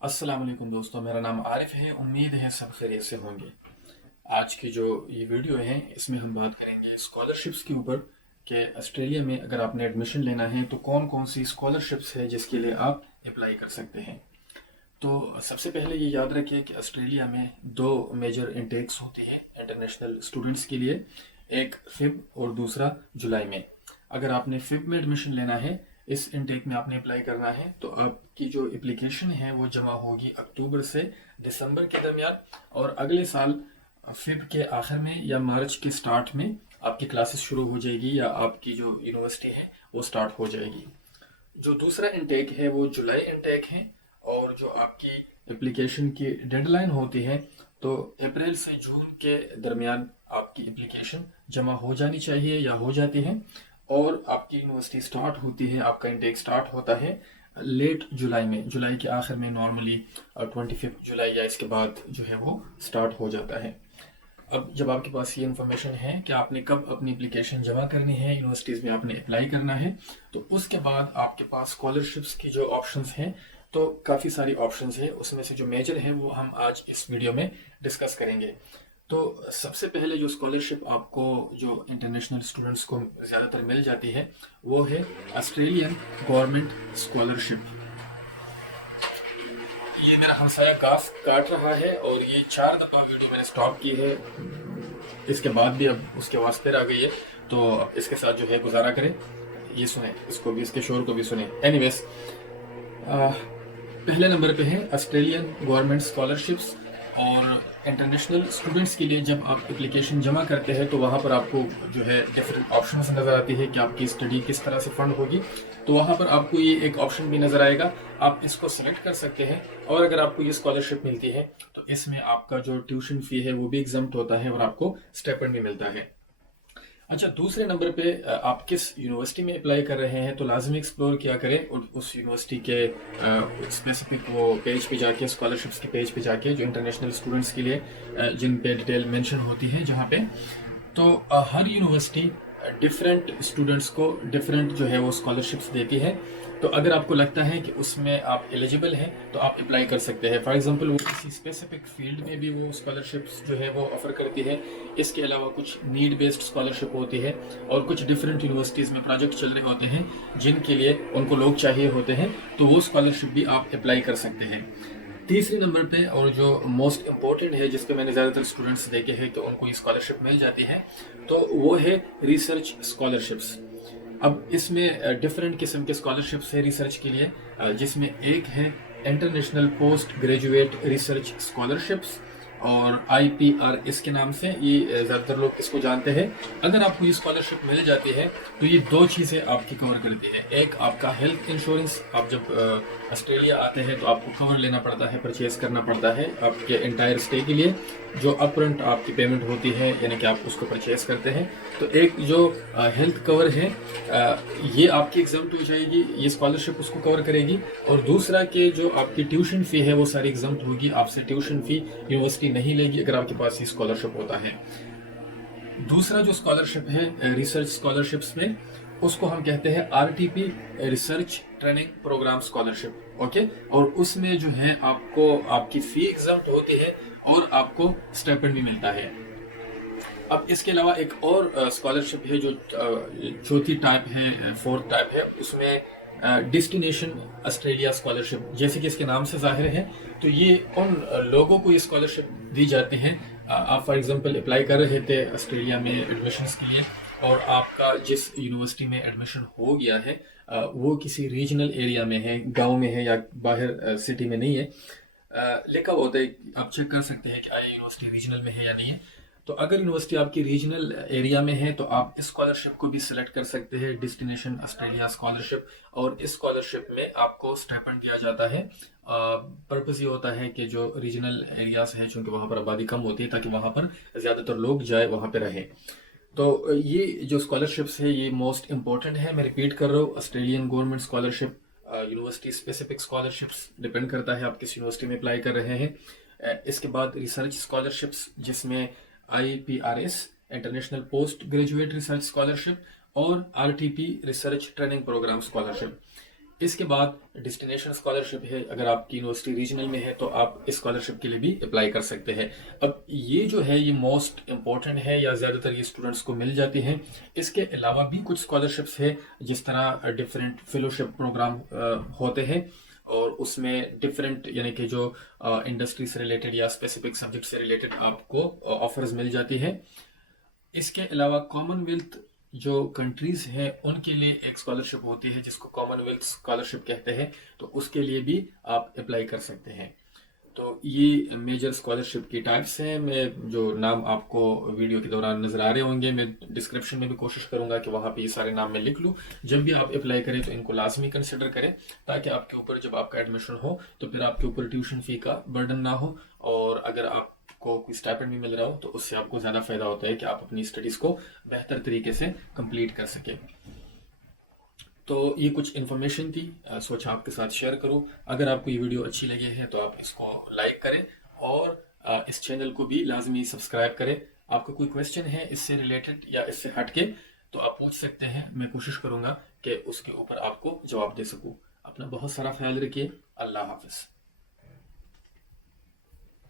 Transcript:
अस्सलाम वालेकुम दोस्तों, मेरा नाम आरिफ है। उम्मीद है सब खैरियत से होंगे। आज की जो ये वीडियो है इसमें हम बात करेंगे स्कॉलरशिप्स के ऊपर कि ऑस्ट्रेलिया में अगर आपने एडमिशन लेना है तो कौन कौन सी स्कॉलरशिप्स है जिसके लिए आप अप्लाई कर सकते हैं। तो सबसे पहले ये याद रखिए कि ऑस्ट्रेलिया में दो मेजर इंटेक्स होती हैं इंटरनेशनल स्टूडेंट्स के लिए। एक फिब और दूसरा जुलाई में। अगर आपने फिब में एडमिशन लेना है, इस इनटेक में आपने अप्लाई करना है, तो आपकी जो एप्लीकेशन है वो जमा होगी अक्टूबर से दिसंबर के दरमियान। और अगले साल फिब के आखिर में या मार्च के स्टार्ट में आपकी क्लासेस शुरू हो जाएगी या आपकी जो यूनिवर्सिटी है वो स्टार्ट हो जाएगी। जो दूसरा इनटेक है वो जुलाई इनटेक है। और जो आपकी एप्लीकेशन की डेडलाइन होती है तो अप्रैल से जून के दरमियान आपकी एप्लीकेशन जमा हो जानी चाहिए या हो जाती है। और आपकी यूनिवर्सिटी स्टार्ट होती है, आपका इनटेक स्टार्ट होता है लेट जुलाई में, जुलाई के आखिर में नॉर्मली 25 जुलाई या इसके बाद जो है वो स्टार्ट हो जाता है। अब जब आपके पास ये इन्फॉर्मेशन है कि आपने कब अपनी एप्लीकेशन जमा करनी है, यूनिवर्सिटीज़ में आपने अप्लाई करना है, तो उसके बाद आपके पास स्कॉलरशिप्स की जो ऑप्शंस हैं, तो काफ़ी सारी ऑप्शंस हैं। उसमें से जो मेजर है वो हम आज इस वीडियो में डिस्कस करेंगे। तो सबसे पहले जो स्कॉलरशिप आपको जो इंटरनेशनल स्टूडेंट्स को ज़्यादातर मिल जाती है वो है ऑस्ट्रेलियन गवर्नमेंट स्कॉलरशिप। ये मेरा हमसाया घास काट रहा है और ये 4 दफ़ा वीडियो मैंने स्टॉप की है, इसके बाद भी अब उसकी आवाज़ फिर आ गई है। तो इसके साथ जो है गुजारा करें, ये सुने, इसको भी, इसके शोर को भी सुने। एनीवेज, पहले नंबर पे है ऑस्ट्रेलियन गवर्नमेंट स्कॉलरशिप्स। और इंटरनेशनल स्टूडेंट्स के लिए जब आप एप्लीकेशन जमा करते हैं तो वहाँ पर आपको जो है डिफरेंट ऑप्शंस नज़र आती है कि आपकी स्टडी किस तरह से फंड होगी। तो वहाँ पर आपको ये एक ऑप्शन भी नज़र आएगा, आप इसको सेलेक्ट कर सकते हैं। और अगर आपको ये स्कॉलरशिप मिलती है तो इसमें आपका जो ट्यूशन फ़ी है वो भी एग्जम्प्ट होता है और आपको स्टाइपेंड भी मिलता है। अच्छा, दूसरे नंबर पे आप किस यूनिवर्सिटी में अप्लाई कर रहे हैं तो लाजमी एक्सप्लोर किया करें और उस यूनिवर्सिटी के स्पेसिफिक वो पेज पे जाके, स्कॉलरशिप्स के पेज पे जाके, जो इंटरनेशनल स्टूडेंट्स के लिए जिन पे डिटेल मेंशन होती है जहाँ पे, तो हर यूनिवर्सिटी डिफरेंट स्टूडेंट्स को डिफरेंट जो है वो स्कॉलरशिप्स देती है। तो अगर आपको लगता है कि उसमें आप एलिजिबल हैं तो आप अप्लाई कर सकते हैं। फॉर एग्जांपल वो किसी स्पेसिफिक फील्ड में भी वो स्कॉलरशिप्स जो है वो ऑफर करती है। इसके अलावा कुछ नीड बेस्ड स्कॉलरशिप होती है और कुछ डिफरेंट यूनिवर्सिटीज़ में प्रोजेक्ट चल रहे होते हैं जिनके लिए उनको लोग चाहिए होते हैं, तो वो स्कॉलरशिप भी आप अप्लाई कर सकते हैं। तीसरे नंबर पे और जो मोस्ट इम्पोर्टेंट है, जिस पे मैंने ज़्यादातर स्टूडेंट्स देखे हैं कि उनको ये स्कॉलरशिप मिल जाती है, तो वो है रिसर्च स्कॉलरशिप्स। अब इसमें डिफरेंट किस्म के स्कॉलरशिप्स है रिसर्च के लिए, जिसमें एक है international post graduate research scholarships और IPR इसके नाम से ये ज़्यादातर लोग इसको जानते हैं। अगर आपको ये स्कॉलरशिप मिल जाती है तो ये दो चीज़ें आपकी कवर करती है। एक, आपका हेल्थ इंश्योरेंस, आप जब ऑस्ट्रेलिया आते हैं तो आपको कवर लेना पड़ता है, परचेज करना पड़ता है आपके एंटायर स्टे के लिए। जो अपफ्रंट आपकी पेमेंट होती है यानी कि आप उसको परचेज करते हैं, तो एक जो हेल्थ कवर है ये आपकी एग्जाम्प्ट हो जाएगी, ये स्कॉलरशिप उसको कवर करेगी। और दूसरा कि जो आपकी ट्यूशन फ़ी है वो सारी एग्जाम्प्ट होगी, आपसे ट्यूशन फ़ी यूनिवर्सिटी नहीं लेगी अगर आपके पास ये स्कॉलरशिप होता है। दूसरा जो स्कॉलरशिप है रिसर्च स्कॉलरशिप्स में, उसको हम कहते हैं RTP, research training program scholarship. Okay, और उसमें जो है आपको आपकी फ़ी एग्जाम्प्ट होती है और आपको स्टाइपेंड भी मिलता है। अब इसके अलावा एक और स्कॉलरशिप है जो चौथी टाइप है, फोर्थ टाइप है, उसमें डेस्टिनेशन ऑस्ट्रेलिया स्कॉलरशिप, जैसे कि इसके नाम से जाहिर है। तो ये उन लोगों को ये स्कॉलरशिप दी जाती है। आप फॉर एग्जांपल अप्लाई कर रहे थे ऑस्ट्रेलिया में एडमिशन्स के लिए और आपका जिस यूनिवर्सिटी में एडमिशन हो गया है वो किसी रीजनल एरिया में है, गांव में है या बाहर सिटी में नहीं है। लिखा होता है, आप चेक कर सकते हैं कि आया यूनिवर्सिटी रीजनल में है या नहीं है। तो अगर यूनिवर्सिटी आपकी रीजनल एरिया में है तो आप इस स्कॉलरशिप को भी सिलेक्ट कर सकते हैं, डेस्टिनेशन ऑस्ट्रेलिया स्कॉलरशिप। और इस स्कॉलरशिप में आपको स्टाइपेंड दिया जाता है। पर्पस ये होता है कि जो रीजनल एरियाज हैं, चूंकि वहाँ पर आबादी कम होती है, ताकि वहाँ पर ज़्यादातर लोग जाए, वहाँ पे रहें। तो ये जो स्कॉलरशिप्स है ये मोस्ट इम्पोर्टेंट है। मैं रिपीट कर रहा हूँ, Australian government scholarship, university specific scholarships, depend करता है आप किस यूनिवर्सिटी में अप्लाई कर रहे हैं। इसके बाद रिसर्च स्कॉलरशिप्स, जिसमें IPRS international post graduate research scholarship और RTP research training program scholarship. इसके बाद डेस्टिनेशन स्कॉलरशिप है। अगर आपकी यूनिवर्सिटी रीजनल में है तो आप इस स्कॉलरशिप के लिए भी अप्लाई कर सकते हैं। अब ये जो है ये मोस्ट इम्पॉर्टेंट है या ज़्यादातर ये स्टूडेंट्स को मिल जाती हैं। इसके अलावा भी कुछ स्कॉलरशिप्स है, जिस तरह डिफरेंट फेलोशिप प्रोग्राम होते हैं और उसमें डिफरेंट यानी कि जो इंडस्ट्री से रिलेटेड या स्पेसिफिक सब्जेक्ट से रिलेटेड आपको ऑफर्स मिल जाती है। इसके अलावा कॉमनवेल्थ जो कंट्रीज हैं उनके लिए एक स्कॉलरशिप होती है जिसको कॉमनवेल्थ स्कॉलरशिप कहते हैं, तो उसके लिए भी आप अप्लाई कर सकते हैं। तो ये मेजर स्कॉलरशिप की टाइप्स हैं। मैं जो नाम आपको वीडियो के दौरान नजर आ रहे होंगे, मैं डिस्क्रिप्शन में भी कोशिश करूंगा कि वहाँ पे ये सारे नाम मैं लिख लूँ। जब भी आप अप्लाई करें तो इनको लाजमी कंसिडर करें, ताकि आपके ऊपर जब आपका एडमिशन हो तो फिर आपके ऊपर ट्यूशन फी का बर्डन ना हो। और अगर आपको कोई स्टाइपेंड भी मिल रहा हो तो उससे आपको ज़्यादा फायदा होता है कि आप अपनी स्टडीज़ को बेहतर तरीके से कंप्लीट कर सकें। तो ये कुछ इन्फॉर्मेशन थी, सोचा आपके साथ शेयर करूं। अगर आपको ये वीडियो अच्छी लगी है तो आप इसको लाइक करें और इस चैनल को भी लाजमी सब्सक्राइब करें। आपका कोई क्वेश्चन है इससे रिलेटेड या इससे हटके तो आप पूछ सकते हैं, मैं कोशिश करूंगा कि उसके ऊपर आपको जवाब दे सकूं। अपना बहुत सारा ख्याल रखिए। अल्लाह हाफिज़।